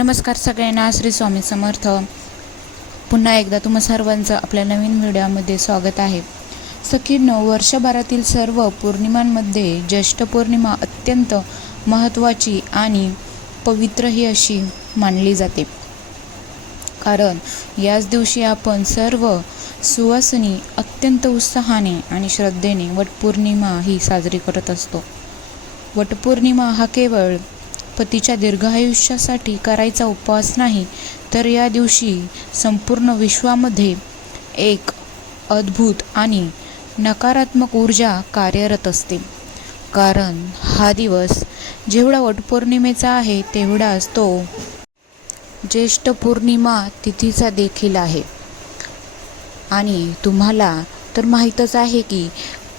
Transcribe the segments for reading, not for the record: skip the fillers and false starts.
नमस्कार सगळ्यांना, श्री स्वामी समर्थ. पुन्हा एकदा तुम्हा सर्वांचं आपल्या नवीन व्हिडिओमध्ये स्वागत आहे. सखींनो, वर्षभरातील सर्व पौर्णिमांमध्ये ज्येष्ठ पौर्णिमा अत्यंत महत्त्वाची आणि पवित्र ही अशी मानली जाते. कारण याच दिवशी आपण सर्व सुवासिनी अत्यंत उत्साहाने आणि श्रद्धेने वटपौर्णिमा ही साजरी करत असतो. वटपौर्णिमा हा केवळ पतीच्या दीर्घायुष्यासाठी करायचा उपवास नाही, तर या दिवशी संपूर्ण विश्वामध्ये एक अद्भुत आणि नकारात्मक ऊर्जा कार्यरत असते. कारण हा दिवस जेवढा वटपौर्णिमेचा आहे तेवढाच तो ज्येष्ठ पौर्णिमा तिथीचा देखील आहे. आणि तुम्हाला तर माहीतच आहे की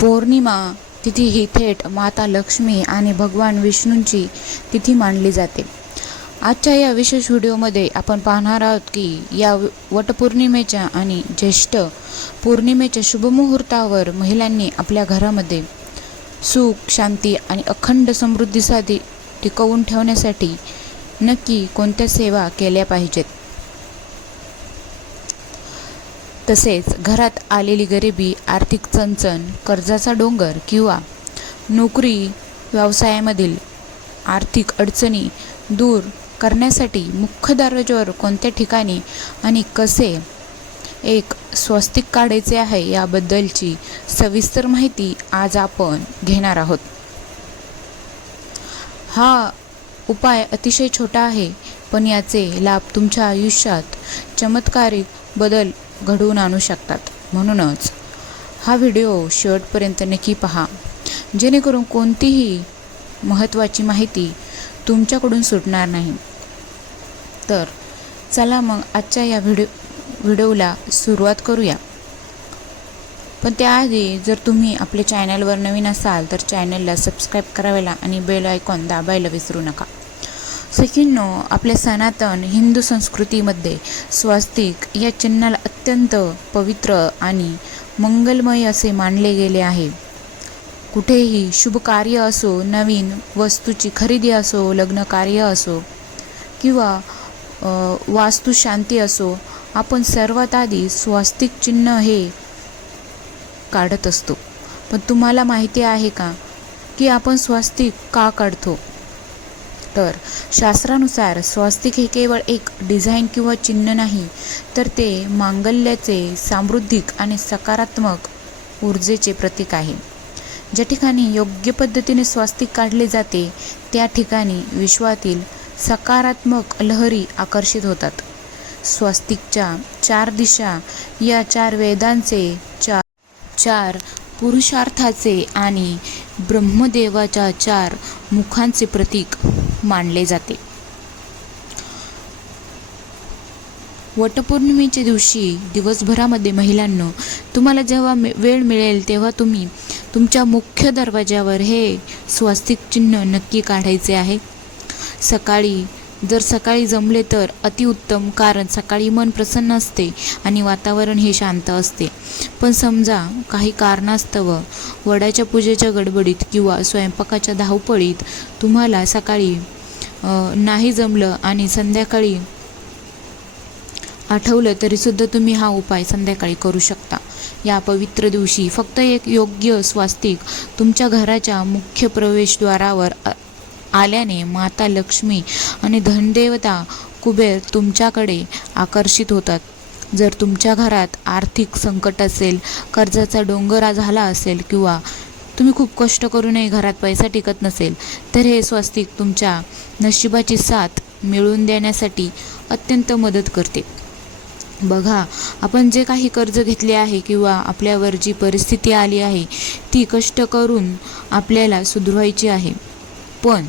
पौर्णिमा तिथी ही थेट माता लक्ष्मी आणि भगवान विष्णूंची तिथी मानली जाते. आजच्या या विशेष व्हिडिओमध्ये आपण पाहणार आहोत की या वटपौर्णिमेच्या आणि ज्येष्ठ पौर्णिमेच्या शुभमुहूर्तावर महिलांनी आपल्या घरामध्ये सुख, शांती आणि अखंड समृद्धीसाठी टिकवून ठेवण्यासाठी नक्की कोणत्या सेवा केल्या पाहिजेत. तसेच घरात आलेली गरिबी, आर्थिक चणचण, कर्जाचा डोंगर किंवा नोकरी व्यवसायामधील आर्थिक अडचणी दूर करण्यासाठी मुख्य दरवाजावर कोणत्या ठिकाणी आणि कसे एक स्वस्तिक काढायचे आहे याबद्दलची सविस्तर माहिती आज आपण घेणार आहोत. हा उपाय अतिशय छोटा आहे, पण याचे लाभ तुमच्या आयुष्यात चमत्कारिक बदल घडवून आणू शकतात. म्हणूनच हा व्हिडिओ शेवटपर्यंत नक्की पहा, जेणेकरून कोणतीही महत्त्वाची माहिती तुमच्याकडून सुटणार नाही. तर चला मग आजच्या या व्हिडिओला सुरुवात करूया. पण त्याआधी जर तुम्ही आपल्या चॅनलवर नवीन असाल तर चॅनलला सबस्क्राईब करायला आणि बेल आयकॉन दाबायला विसरू नका. सखींनो, आपल्या सनातन हिंदू संस्कृतीमध्ये स्वस्तिक या चिन्हाला अत्यंत पवित्र आणि मंगलमय असे मानले गेले आहे. कुठेही शुभ कार्य असो, नवीन वस्तूची खरेदी असो, लग्न कार्य असो किंवा वास्तुशांती असो, आपण सर्वात आधी स्वस्तिक चिन्ह हे काढत असतो. पण तुम्हाला माहिती आहे का की आपण स्वस्तिक का काढतो? तर शास्त्रानुसार स्वस्तिक हे केवळ एक डिझाईन किंवा चिन्ह नाही, तर ते मांगल्याचे, समृद्धिक आणि सकारात्मक ऊर्जेचे प्रतीक आहे. ज्या ठिकाणी योग्य पद्धतीने स्वस्तिक काढले जाते त्या ठिकाणी विश्वातील सकारात्मक लहरी आकर्षित होतात. स्वस्तिकच्या 4 दिशा या 4 वेदांचे, 4 पुरुषार्थाचे आणि ब्रह्मदेवाच्या 4 मुखांचे प्रतीक मानले जाते. वटपौर्णिमेच्या दिवशी दिवसभरामध्ये महिलांनो, तुम्हाला जेव्हा वेळ मिळेल तेव्हा तुम्ही तुमच्या मुख्य दरवाजावर हे स्वस्तिक चिन्ह नक्की काढायचे आहे. सकाळी जमले तर अतिउत्तम, कारण सकाळी मन प्रसन्न असते आणि वातावरण हे शांत असते. पण समजा काही कारणास्तव वडाच्या पूजेच्या गडबडीत किंवा स्वयंपाकाच्या धावपळीत तुम्हाला सकाळी नाही जमलं आणि संध्याकाळी आठवलं तरीसुद्धा तुम्ही हा उपाय संध्याकाळी करू शकता. या पवित्र दिवशी फक्त एक योग्य स्वस्तिक तुमच्या घराच्या मुख्य प्रवेशद्वारावर आल्याने माता लक्ष्मी आणि धनदेवता कुबेर तुमच्याकडे आकर्षित होतात. जर तुमच्या घरात आर्थिक संकट असेल, कर्जाचा डोंगर झाला असेल किंवा तुम्ही खूप कष्ट करूनही घरात पैसा टिकत नसेल, तर हे स्वस्तिक तुमच्या नशिबाची साथ मिळवून देण्यासाठी अत्यंत मदत करते. बघा, आपण जे काही कर्ज घेतले आहे किंवा आपल्यावर जी परिस्थिती आली आहे ती कष्ट करून आपल्याला सुधरवायची आहे. पण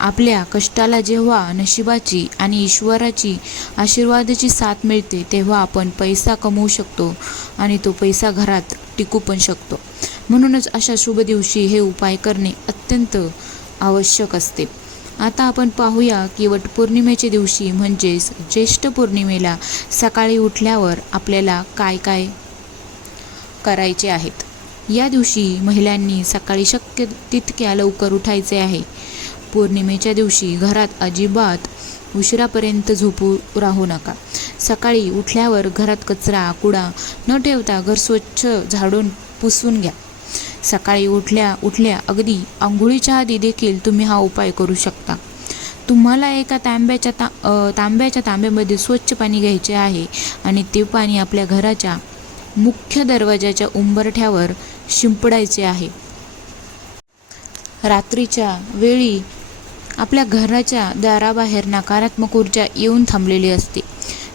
आपल्या कष्टाला जेव्हा नशिबाची आणि ईश्वराची आशीर्वादाची साथ मिळते तेव्हा आपण पैसा कमवू शकतो आणि तो पैसा घरात टिकू पण शकतो. म्हणूनच अशा शुभ दिवशी हे उपाय करणे अत्यंत आवश्यक असते. आता आपण पाहूया की वटपौर्णिमेच्या दिवशी म्हणजेच ज्येष्ठ पौर्णिमेला सकाळी उठल्यावर आपल्याला काय काय करायचे आहेत. या दिवशी महिलांनी सकाळी शक्य तितक्या लवकर उठायचे आहे. पौर्णिमेच्या दिवशी घरात अजिबात उशिरापर्यंत झोपू राहू नका. सकाळी उठल्यावर घरात कचरा कुडा न ठेवता घर स्वच्छ झाडून पुसून घ्या. सकाळी उठल्या अगदी आंघोळीच्या आधी देखील तुम्ही हा उपाय करू शकता. तुम्हाला एका तांब्याच्या तांब्यामध्ये स्वच्छ पाणी घ्यायचे आहे आणि ते पाणी आपल्या घराच्या मुख्य दरवाजाच्या उंबरठ्यावर शिंपडायचे आहे. रात्रीच्या वेळी आपल्या घराच्या दाराबाहेर नकारात्मक ऊर्जा येऊन थांबलेली असते.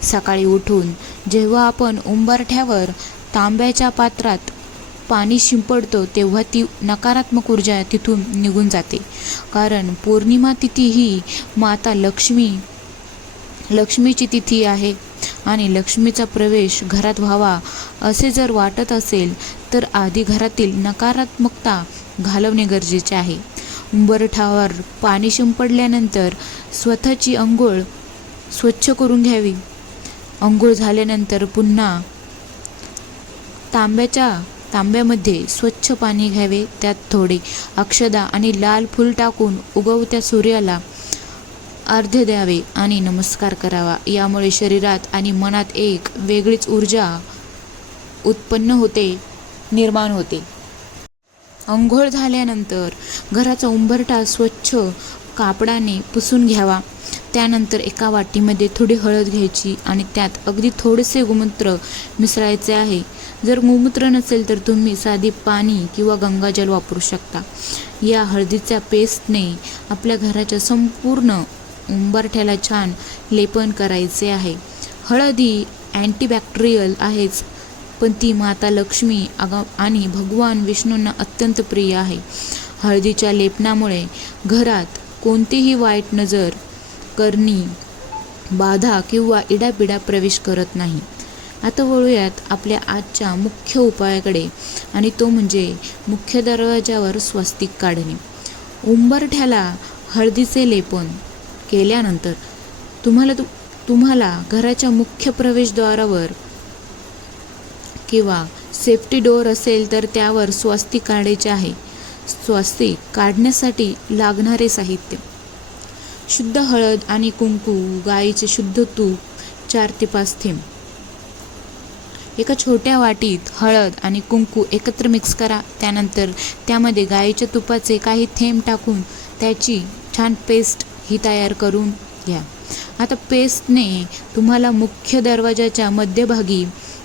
सकाळी उठून जेव्हा आपण उंबरठ्यावर तांब्याच्या पात्रात पाणी शिंपडतो तेव्हा ती नकारात्मक ऊर्जा तिथून निघून जाते. कारण पौर्णिमा तिथी ही माता लक्ष्मीची तिथी आहे आणि लक्ष्मीचा प्रवेश घरात व्हावा असे जर वाटत असेल तर आधी घरातील नकारात्मकता घालवणे गरजेचे आहे. उंबरठ्यावर पाणी शिंपडल्यानंतर स्वतःची अंघोळ स्वच्छ करून घ्यावी. अंघोळ झाल्यानंतर पुन्हा तांब्यामध्ये स्वच्छ पाणी घ्यावे. त्यात थोडे अक्षदा आणि लाल फूल टाकून उगवत्या सूर्याला अर्घ्य द्यावे आणि नमस्कार करावा. यामुळे शरीरात आणि मनात एक वेगळीच ऊर्जा निर्माण होते. अंघोळ झाल्यानंतर घराचा उंबरठा स्वच्छ कापडाने पुसून घ्यावा. त्यानंतर एका वाटीमध्ये थोडी हळद घ्यायची आणि त्यात अगदी थोडेसे गोमूत्र मिसळायचे आहे. जर गोमूत्र नसेल तर तुम्ही साधी पाणी किंवा गंगाजल वापरू शकता. या हळदीच्या पेस्टने आपल्या घराच्या संपूर्ण उंबरठ्याला छान लेपन करायचे आहे. हळद ही अँटीबॅक्टेरियल आहेच, पण ती माता लक्ष्मी आणि भगवान विष्णूंना अत्यंत प्रिय आहे. हळदीच्या लेपनामुळे घरात कोणतीही वाईट नजर, करणी, बाधा किंवा इडापिडा प्रवेश करत नाही. आता वळूयात आपल्या आजच्या मुख्य उपायाकडे आणि तो म्हणजे मुख्य दरवाजावर स्वस्तिक काढणे. उंबरठ्याला हळदीचे लेपन केल्यानंतर तुम्हाला घराच्या मुख्य प्रवेशद्वारावर किंवा सेफ्टी डोअर असेल तर त्यावर स्वस्तिक काढायचे आहे. स्वस्तिक काढण्यासाठी लागणारे साहित्य: शुद्ध हळद आणि कुंकू, गाईचे शुद्ध तूप 4 ते 5 थेंब. एका छोट्या वाटीत हळद आणि कुंकू एकत्र मिक्स करा. त्यानंतर त्यामध्ये गाईच्या तुपाचे काही थेंब टाकून त्याची छान पेस्ट ही तयार करून घ्या. आता पेस्टने तुम्हाला मुख्य दरवाजाच्या मध्यभागी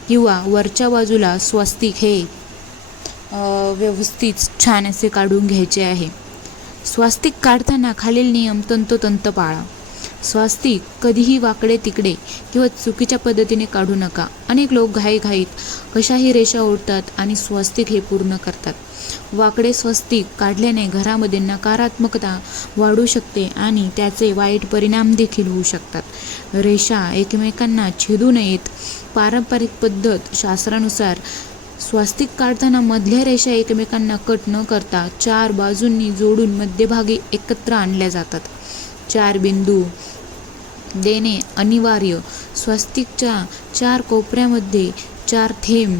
किंवा वरच्या बाजूला स्वस्तिक हे व्यवस्थित छान असे काढून घ्यायचे आहे. स्वस्तिक काढताना खालील नियम तंतोतंत पाळा. स्वस्तिक कधीही वाकडे तिकडे किंवा चुकीच्या पद्धतीने काढू नका. अनेक लोक घाईघाईत कशाही रेषा ओढतात आणि स्वस्तिक हे पूर्ण करतात. वाकडे स्वस्तिक काढल्याने घरामध्ये नकारात्मकता वाढू शकते आणि त्याचे वाईट परिणाम देखील होऊ शकतात. रेषा एकमेकांना छेदू नयेत. पारंपरिक पद्धत शास्त्रानुसार स्वस्तिक काढताना मधल्या रेषा एकमेकांना कट न करता 4 बाजूंनी जोडून मध्यभागी एकत्र आणल्या जातात. 4 बिंदू देणे अनिवार्य. स्वस्तिकच्या 4 कोपऱ्यामध्ये 4 थेंब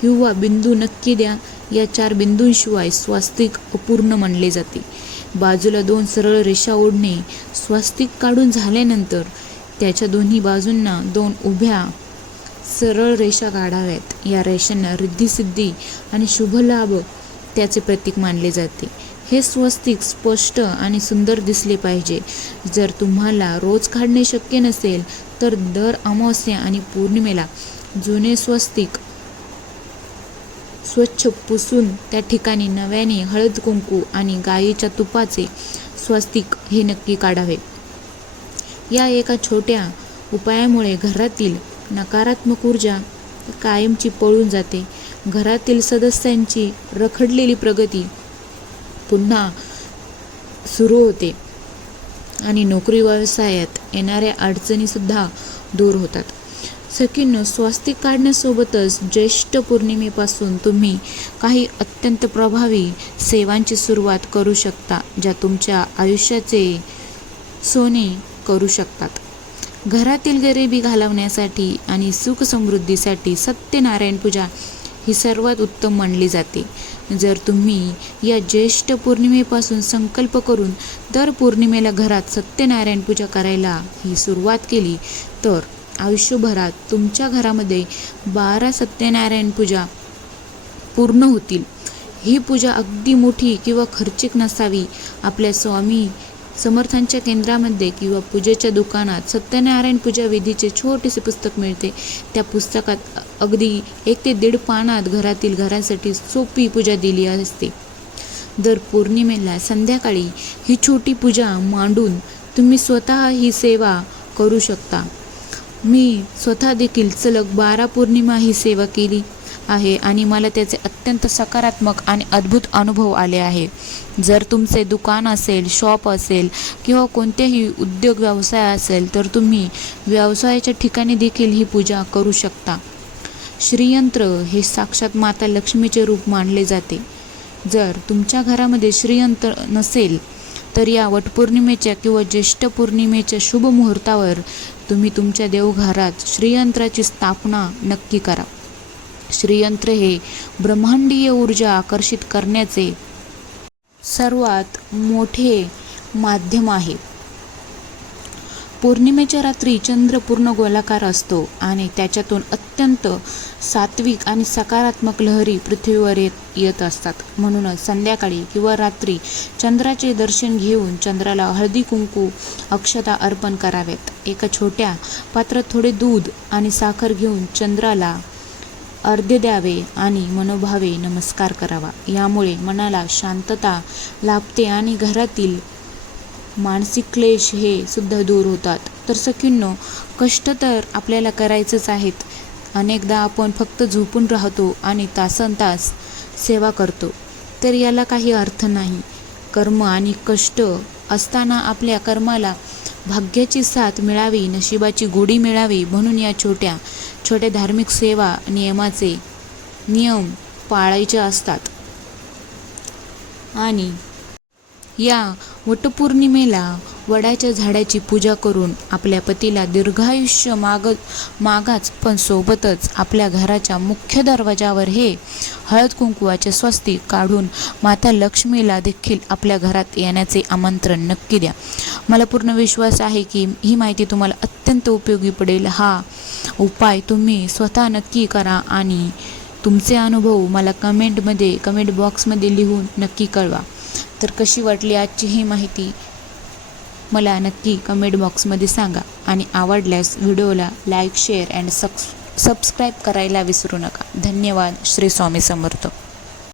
किंवा बिंदू नक्की द्या. या 4 बिंदूंशिवाय स्वस्तिक अपूर्ण मानले जाते. बाजूला 2 सरळ रेषा ओढणे. स्वस्तिक काढून झाल्यानंतर त्याच्या दोन्ही बाजूंना 2 उभ्या सरळ रेषा काढाव्यात. या रेषांना रिद्धिसिद्धी आणि शुभलाभ त्याचे प्रतीक मानले जाते. हे स्वस्तिक स्पष्ट आणि सुंदर दिसले पाहिजे. जर तुम्हाला रोज काढणे शक्य नसेल तर दर अमावस्या आणि पौर्णिमेला जुने स्वस्तिक स्वच्छ पुसून त्या ठिकाणी नव्याने हळद, कुंकू आणि गाईच्या तुपाचे स्वस्तिक हे नक्की काढावे. या एका छोट्या उपायामुळे घरातील नकारात्मक ऊर्जा कायमची पळून जाते. घरातील सदस्यांची रखडलेली प्रगती पुन्हा सुरू होते आणि नोकरी व्यवसायात येणाऱ्या अडचणीसुद्धा दूर होतात. सखींनो, स्वस्तिक काढण्यासोबतच ज्येष्ठ पौर्णिमेपासून तुम्ही काही अत्यंत प्रभावी सेवांची सुरुवात करू शकता, ज्या तुमच्या आयुष्याचे सोने करू शकतात. घरातील गरिबी घालवण्यासाठी आणि सुख समृद्धीसाठी सत्यनारायण पूजा ही सर्वात उत्तम मानली जाते. जर तुम्ही या ज्येष्ठ पौर्णिमेपासून संकल्प करून दर पौर्णिमेला घरात सत्यनारायण पूजा करायला ही सुरुवात केली तर आयुष्यभरात तुमच्या घरामध्ये 12 सत्यनारायण पूजा पूर्ण होतील. ही पूजा अगदी मोठी किंवा खर्चिक नसावी. आपल्या स्वामी समर्थांच्या केंद्रामध्ये किंवा पूजेच्या दुकानात सत्यनारायण पूजा विधीचे छोटेसे पुस्तक मिळते. त्या पुस्तकात अगदी 1 ते 1.5 पानात घरासाठी सोपी पूजा दिली असते. दर पौर्णिमेला संध्याकाळी ही छोटी पूजा मांडून तुम्ही स्वतः ही सेवा करू शकता. मी स्वतः देखील सलग 12 पौर्णिमा ही सेवा केली आहे आणि मला त्याचे अत्यंत सकारात्मक आणि अद्भुत अनुभव आले आहे. जर तुमचे दुकान असेल, शॉप असेल किंवा कोणतेही उद्योग व्यवसाय असेल तर तुम्ही व्यवसायाच्या ठिकाणी देखील ही पूजा करू शकता. श्रीयंत्र हे साक्षात माता लक्ष्मीचे रूप मानले जाते. जर तुमच्या घरामध्ये श्रीयंत्र नसेल तर या वटपौर्णिमेच्या किंवा ज्येष्ठ पौर्णिमेच्या शुभ मुहूर्तावर तुम्ही तुमच्या देवघरात श्रीयंत्राची स्थापना नक्की करा. श्रीयंत्र हे ब्रह्मांडीय ऊर्जा आकर्षित करण्याचे सर्वात मोठे माध्यम आहे. पौर्णिमेच्या रात्री चंद्र पूर्ण गोलाकार असतो आणि त्याच्यातून अत्यंत सात्विक आणि सकारात्मक लहरी पृथ्वीवर येत असतात. म्हणूनच संध्याकाळी किंवा रात्री चंद्राचे दर्शन घेऊन चंद्राला हळदी कुंकू अक्षता अर्पण करावेत. एका छोट्या पात्रात थोडे दूध आणि साखर घेऊन चंद्राला अर्घ्य द्यावे आणि मनोभावे नमस्कार करावा. यामुळे मनाला शांतता लाभते आणि घरातील मानसिक क्लेश हे सुद्धा दूर होतात. तर सखींनो, कष्ट तर आपल्याला करायचंच आहेत. अनेकदा आपण फक्त झोपून राहतो आणि तासनतास सेवा करतो, तर याला काही अर्थ नाही. कर्म आणि कष्ट असताना आपल्या कर्माला भाग्याची साथ मिळावी, नशिबाची गोडी मिळावी म्हणून या छोट्या छोट्या धार्मिक सेवा नियम पाळायचे असतात. आणि या वटपौर्णिमेला वडाच्या झाडाची पूजा करून आपल्या पतीला दीर्घायुष्य मागाच, पण सोबतच आपल्या घराच्या मुख्य दरवाजावर हे हळद कुंकवाचे स्वस्तिक काढून माता लक्ष्मीला देखील आपल्या घरात येण्याचे आमंत्रण नक्की द्या. मला पूर्ण विश्वास आहे की ही माहिती तुम्हाला अत्यंत उपयोगी पडेल. हा उपाय तुम्ही स्वतः नक्की करा आणि तुमचे अनुभव मला कमेंट बॉक्समध्ये लिहून नक्की कळवा. तर कशी वाटली आजची ही माहिती मला नक्की कमेंट बॉक्समध्ये सांगा आणि आवडल्यास व्हिडिओला लाईक, शेअर अँड सबस्क्राईब करायला विसरू नका. धन्यवाद. श्री स्वामी समर्थ.